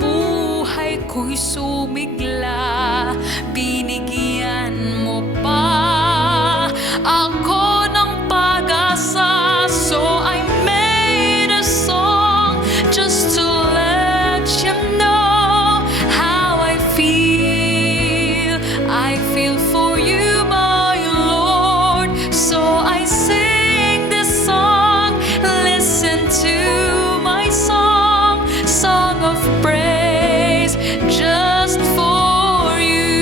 buhay ko'y sumigla. Binigyan mo pa ako ng pag-asa. So I made a song just to let you know how I feel. I feel for you, my Lord. So I sing this song. Listen to my song, song of praise, just for you.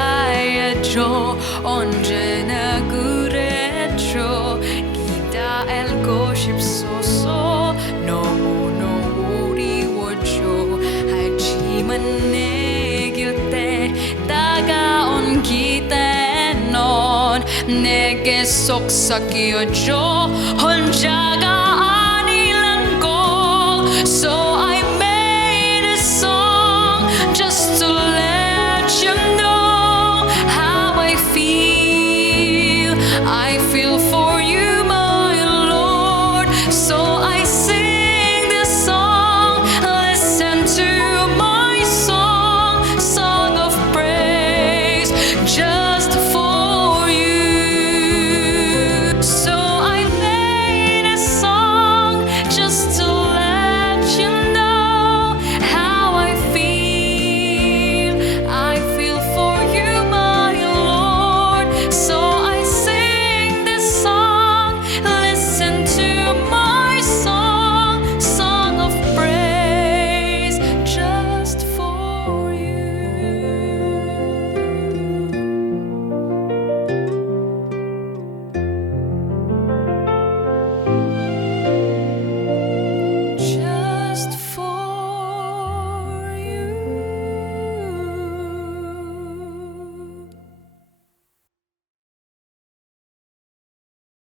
내니얼한자야죠 언제나 그랬죠. 기다리고 싶소서 너무너무 그리워져. 하지만 내 곁에 다가온 기대 넌 내게 속삭여줘. 혼자가 아니란 걸. So